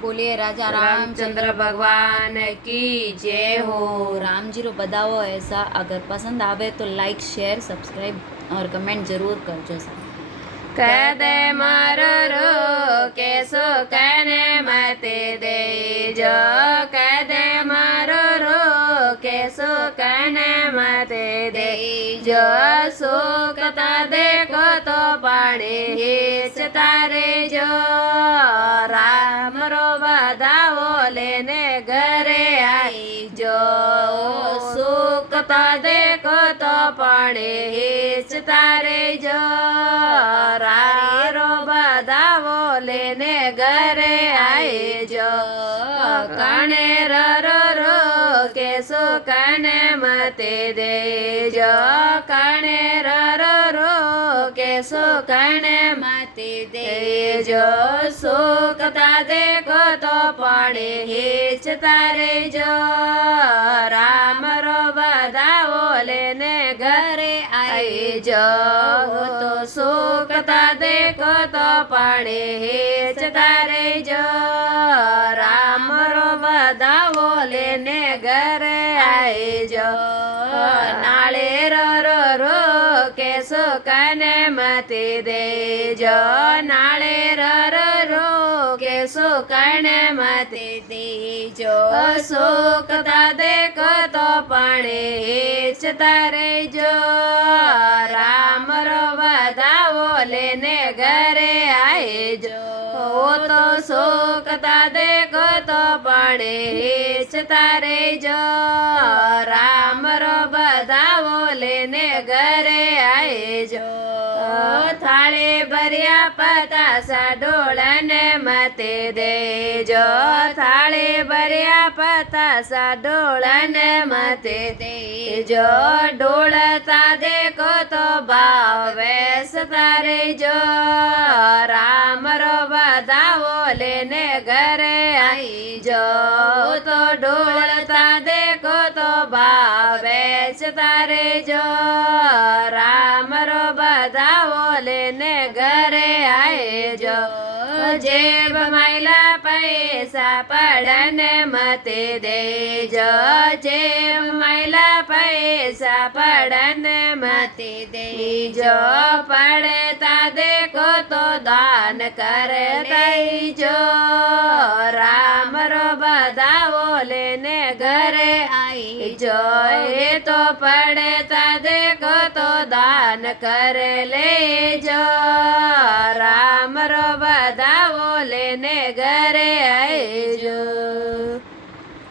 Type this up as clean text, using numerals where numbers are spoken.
बोलिए राजा रामचंद्र भगवान की जय हो। राम जी रो बधाओ ऐसा। अगर पसंद आवे तो लाइक शेयर सब्सक्राइब और कमेंट जरूर करजो सा। कह दे मारो रो केसो कहने मते दे जो, कह दे मारो रो केसो कहने मते दे जो। सुखता देखो तो पानी हिच तारे जो, राम रो बधाओ लेने घरे आई जो। सुखता देखो तो पानी हिच तारे जो, रो बधाओ लेने घरे आए जो। कणे रो केसो कने मते दे जो, कणे रो केसो कने मते दे जो। सुखता देखो तो पानी हिच तारे जो, राम रो बधाओ लेने घरे आए जो। तो सुखता देखो तो पानी हिच तारे जो, राम रो बधाओ लेने घरे आए जो। नाले रो केसो कने मते दे जो, नाले रो केसो कने मते दे जो। सुखता देखो तो पानी हिच तारे जो, राम रो बधाओ लेने घरे आए जो। वो तो सुखता देखो तो पानी हिच तारे जो, राम रो बधाओ लेने घरे आए जो। थाले भरिया पतासा डोळने मते दे जो, थाले भरिया पतासा डोळने मते दे जो। डोळता देखो तो भावेस तारे जो, राम रो बधाओ लेने घरे आई जो। तो डोळता देखो तो भावेस तारे जो, राम रो बधाओ लेने घरे आए जो। जेब मैला पैसा पड़ने मते दे जो, जेब मैला पैसा पड़ने मते दे जो। पड़ता देखो तो दान कर दई जो, राम रो बधाओ लेने घरे आई जो। ये तो पड़ता देखो तो दान कर ले जो, राम रो बधाओ लेने घरे आए जो।